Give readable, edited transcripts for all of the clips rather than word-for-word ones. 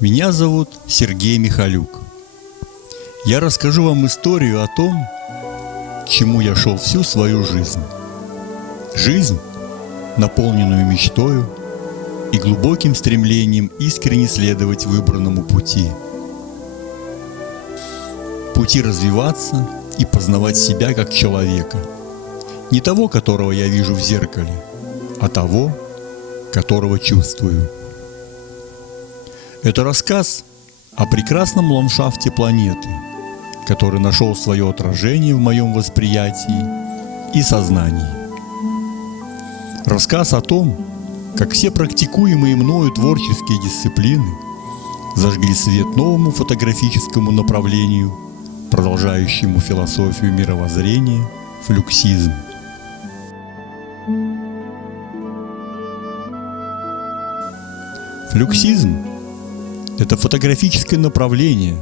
Меня зовут Сергей Михалюк. Я расскажу вам историю о том, к чему я шел всю свою жизнь. Жизнь, наполненную мечтою и глубоким стремлением искренне следовать выбранному пути. Пути развиваться и познавать себя как человека. Не того, которого я вижу в зеркале, а того, которого чувствую. Это рассказ о прекрасном ландшафте планеты, который нашел свое отражение в моем восприятии и сознании. Рассказ о том, как все практикуемые мною творческие дисциплины зажгли свет новому фотографическому направлению, продолжающему философию мировоззрения флюксизм. Флюксизм – это фотографическое направление,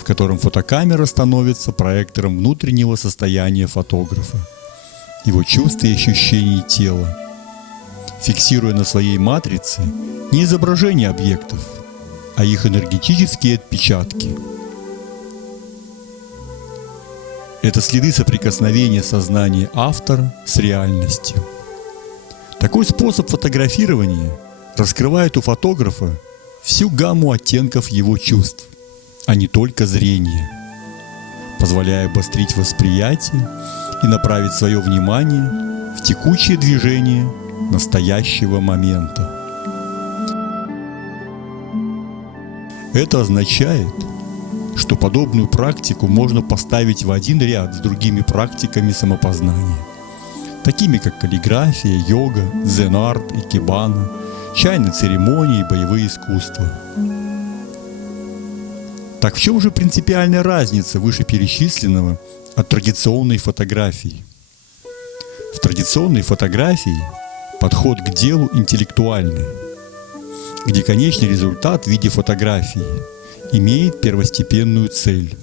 в котором фотокамера становится проектором внутреннего состояния фотографа, его чувств и ощущений тела, фиксируя на своей матрице не изображения объектов, а их энергетические отпечатки. Это следы соприкосновения сознания автора с реальностью. Такой способ фотографирования раскрывает у фотографа всю гамму оттенков его чувств, а не только зрения, позволяя обострить восприятие и направить свое внимание в текучее движение настоящего момента. Это означает, что подобную практику можно поставить в один ряд с другими практиками самопознания, такими как каллиграфия, йога, дзен-арт, икебана, чайные церемонии и боевые искусства. Так в чем же принципиальная разница вышеперечисленного от традиционной фотографии? В традиционной фотографии подход к делу интеллектуальный, где конечный результат в виде фотографии имеет первостепенную цель,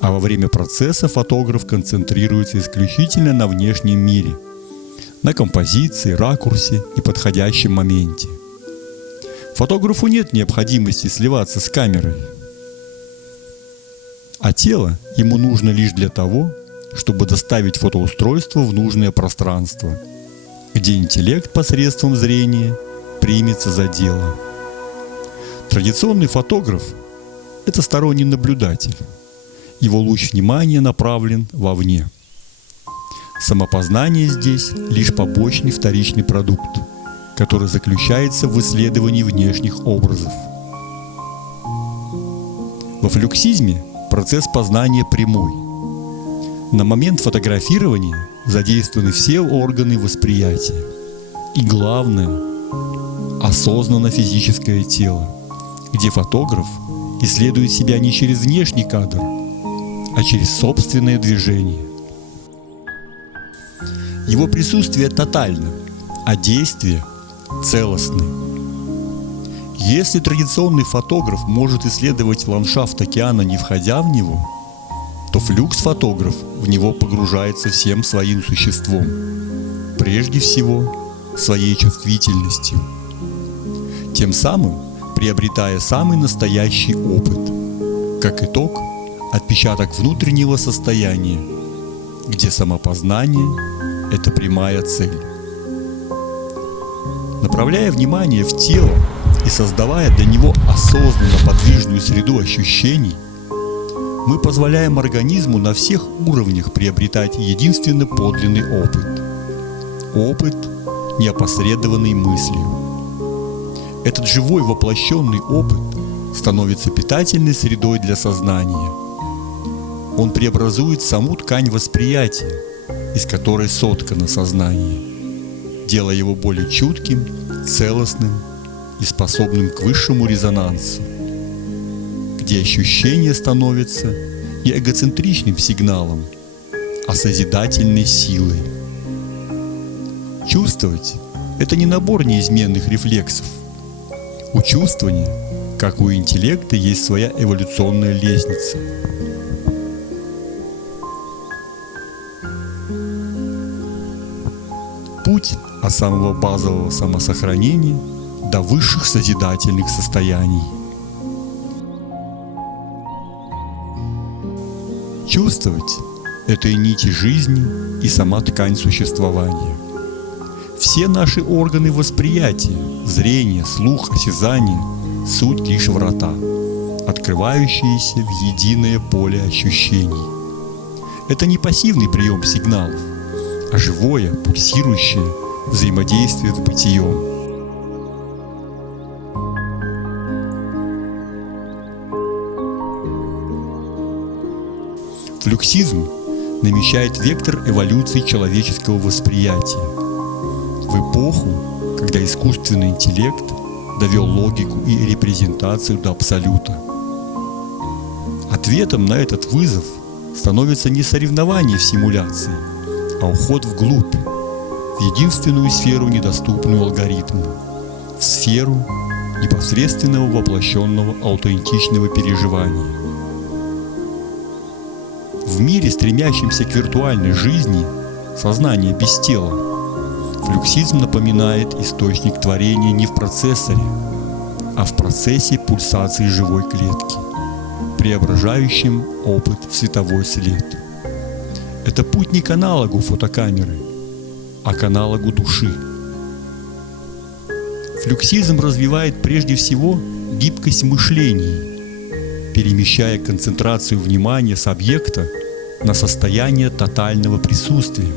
а во время процесса фотограф концентрируется исключительно на внешнем мире, на композиции, ракурсе и подходящем моменте. Фотографу нет необходимости сливаться с камерой, а тело ему нужно лишь для того, чтобы доставить фотоустройство в нужное пространство, где интеллект посредством зрения примется за дело. Традиционный фотограф – это сторонний наблюдатель. Его луч внимания направлен вовне. Самопознание здесь лишь побочный вторичный продукт, который заключается в исследовании внешних образов. Во флюксизме процесс познания прямой. На момент фотографирования задействованы все органы восприятия. И главное – осознанно физическое тело, где фотограф исследует себя не через внешний кадр, а через собственное движение. Его присутствие тотально, а действия целостны. Если традиционный фотограф может исследовать ландшафт океана, не входя в него, то флюкс-фотограф в него погружается всем своим существом, прежде всего своей чувствительностью, тем самым приобретая самый настоящий опыт, как итог – отпечаток внутреннего состояния, где самопознание – это прямая цель. Направляя внимание в тело и создавая для него осознанно подвижную среду ощущений, мы позволяем организму на всех уровнях приобретать единственно подлинный опыт. Опыт, неопосредованный мыслью. Этот живой воплощенный опыт становится питательной средой для сознания. Он преобразует саму ткань восприятия, из которой соткано сознание, делая его более чутким, целостным и способным к высшему резонансу, где ощущение становится не эгоцентричным сигналом, а созидательной силой. Чувствовать – это не набор неизменных рефлексов. У чувствования, как у интеллекта, есть своя эволюционная лестница. Путь от самого базового самосохранения до высших созидательных состояний. Чувствовать – это и нити жизни, и сама ткань существования. Все наши органы восприятия – зрение, слух, осязание – суть лишь врата, открывающиеся в единое поле ощущений. Это не пассивный прием сигналов, а живое, пульсирующее взаимодействие с бытием. Флюксизм намечает вектор эволюции человеческого восприятия в эпоху, когда искусственный интеллект довел логику и репрезентацию до абсолюта. Ответом на этот вызов становится не соревнование в симуляции, а уход вглубь, в единственную сферу, недоступную алгоритму, в сферу непосредственного воплощенного аутентичного переживания. В мире, стремящемся к виртуальной жизни, сознание без тела, флюксизм напоминает источник творения не в процессоре, а в процессе пульсации живой клетки, преображающим опыт в световой след. Это путь не к аналогу фотокамеры, а к аналогу души. Флюксизм развивает прежде всего гибкость мышления, перемещая концентрацию внимания с объекта на состояние тотального присутствия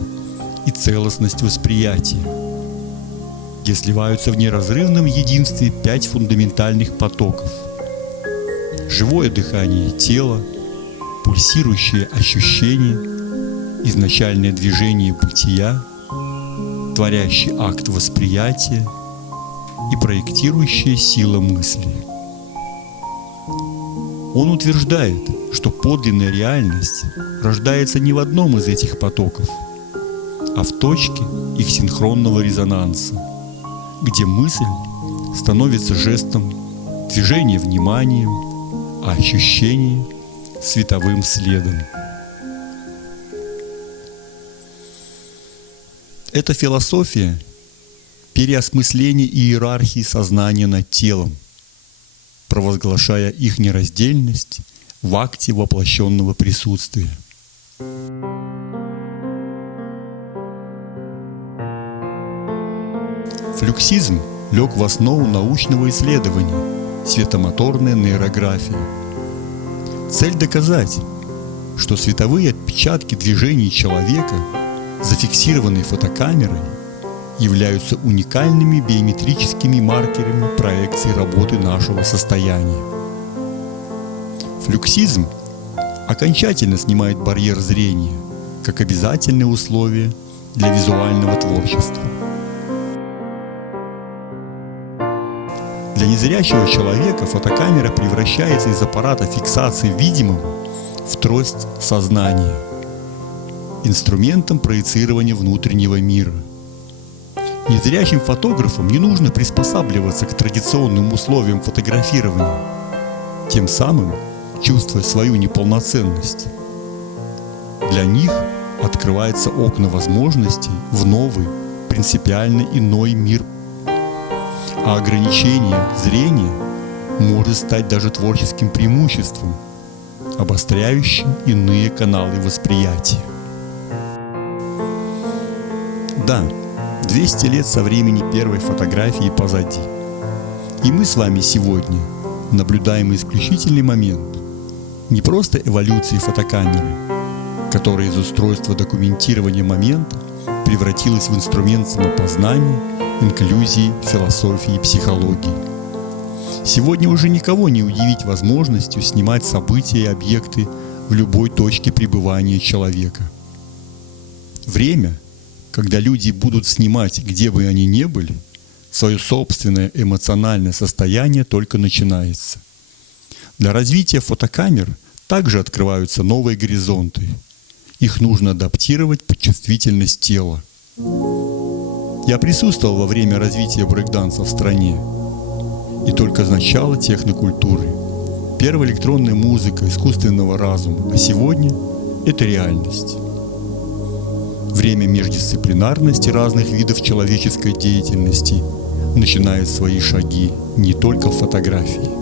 и целостность восприятия, где сливаются в неразрывном единстве 5 фундаментальных потоков: живое дыхание тела, пульсирующее ощущение, изначальное движение бытия, творящий акт восприятия и проектирующая сила мысли. Он утверждает, что подлинная реальность рождается не в одном из этих потоков, а в точке их синхронного резонанса, где мысль становится жестом, движение вниманием, а ощущение световым следом. Эта философия переосмысления иерархии сознания над телом, провозглашая их нераздельность в акте воплощенного присутствия. Флюксизм лег в основу научного исследования светомоторная нейрография. Цель доказать, что световые отпечатки движений человека, зафиксированные фотокамерой, являются уникальными биометрическими маркерами проекции работы нашего состояния. Флюксизм окончательно снимает барьер зрения как обязательное условие для визуального творчества. Для незрячего человека фотокамера превращается из аппарата фиксации видимого в трость сознания, инструментом проецирования внутреннего мира. Незрячим фотографам не нужно приспосабливаться к традиционным условиям фотографирования, тем самым чувствуя свою неполноценность. Для них открываются окна возможностей в новый, принципиально иной мир. А ограничение зрения может стать даже творческим преимуществом, обостряющим иные каналы восприятия. Да, 200 лет со времени первой фотографии позади. И мы с вами сегодня наблюдаем исключительный момент не просто эволюции фотокамеры, которая из устройства документирования момента превратилась в инструмент самопознания, инклюзии, философии и психологии. Сегодня уже никого не удивить возможностью снимать события и объекты в любой точке пребывания человека. Время, когда люди будут снимать, где бы они ни были, свое собственное эмоциональное состояние только начинается. Для развития фотокамер также открываются новые горизонты. Их нужно адаптировать под чувствительность тела. Я присутствовал во время развития брейк-данса в стране. И только с начала технокультуры. Первая электронная музыка искусственного разума, а сегодня это реальность. Время междисциплинарности разных видов человеческой деятельности начинает свои шаги не только в фотографии.